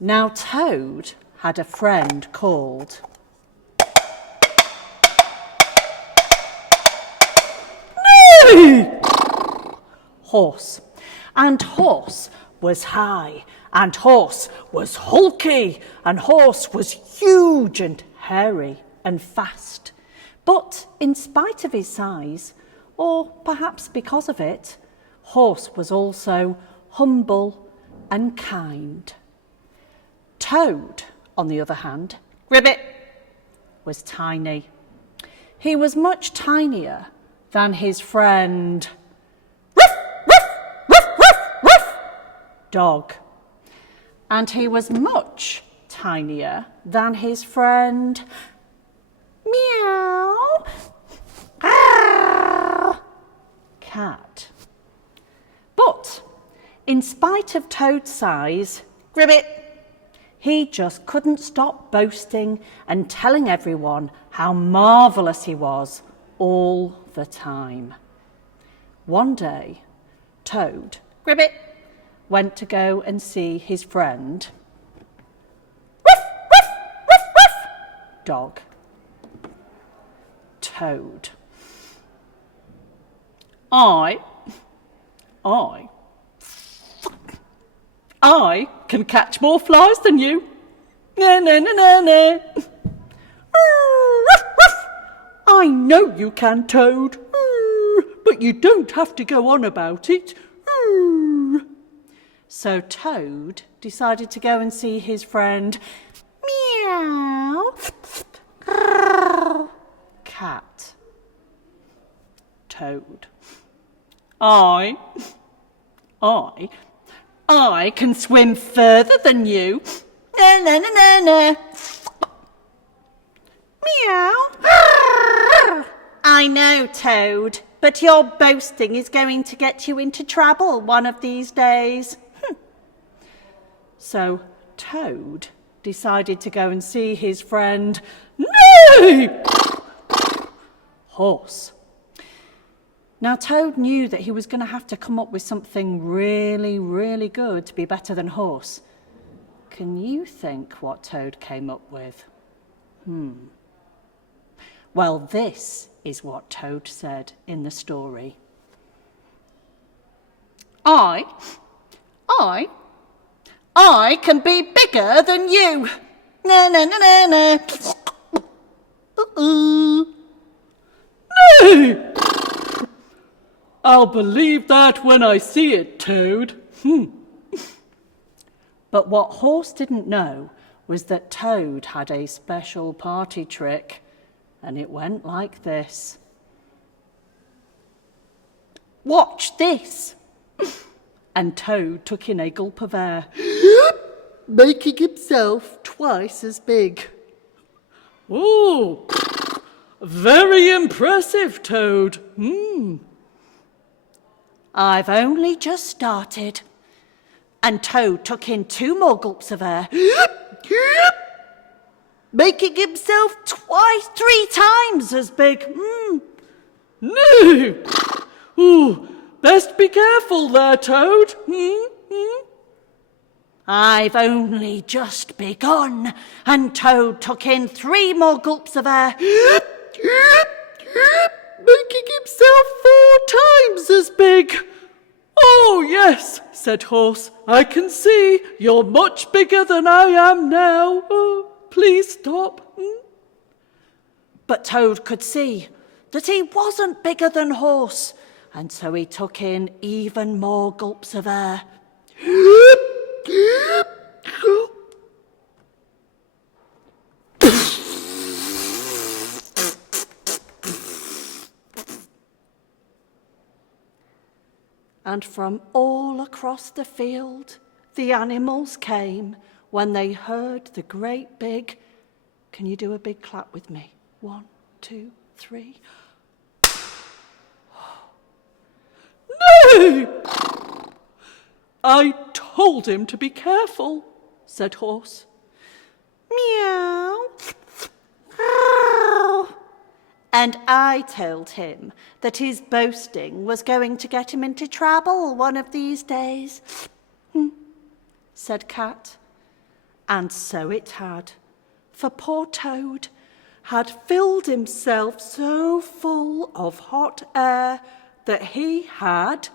Now Toad had a friend called Horse. And Horse was high, and Horse was hulky, and Horse was huge and hairy and fast. But in spite of his size, or perhaps because of it, Horse was also humble and kind. Toad, on the other hand, Ribbit, was tiny. He was much tinier than his friend Dog, and he was much tinier than his friend Meow Cat. But in spite of Toad's size, Gribbit, he just couldn't stop boasting and telling everyone how marvellous he was all the time. One day, Toad, Gribbit, went to go and see his friend Dog. Toad. I can catch more flies than you. Na, na, na, na, na. I know you can, Toad, but you don't have to go on about it. So Toad decided to go and see his friend Meow Cat. Toad. I can swim further than you. Na, na, na, na, na. Meow. I know, Toad, but your boasting is going to get you into trouble one of these days. So Toad decided to go and see his friend Horse. Now Toad knew that he was going to have to come up with something really, really good to be better than Horse. Can you think what Toad came up with? Well, this is what Toad said in the story. I can be bigger than you. Na na na na na. No! I'll believe that when I see it, Toad. But what Horse didn't know was that Toad had a special party trick, and it went like this. Watch this! And Toad took in a gulp of air, making himself twice as big. Oh, very impressive, Toad. I've only just started. And Toad took in 2 more gulps of air, making himself 3 times as big. No! Ooh, best be careful there, Toad. I've only just begun. And Toad took in 3 more gulps of air, Making himself 4 times as big. Oh, yes, said Horse. I can see you're much bigger than I am now. Oh, please stop. But Toad could see that he wasn't bigger than Horse, and so he took in even more gulps of air. And from all across the field, the animals came when they heard the great big... Can you do a big clap with me? 1, 2, 3. No! I told him to be careful, said Horse. Meow. And I told him that his boasting was going to get him into trouble one of these days, said Cat. And so it had, for poor Toad had filled himself so full of hot air that he had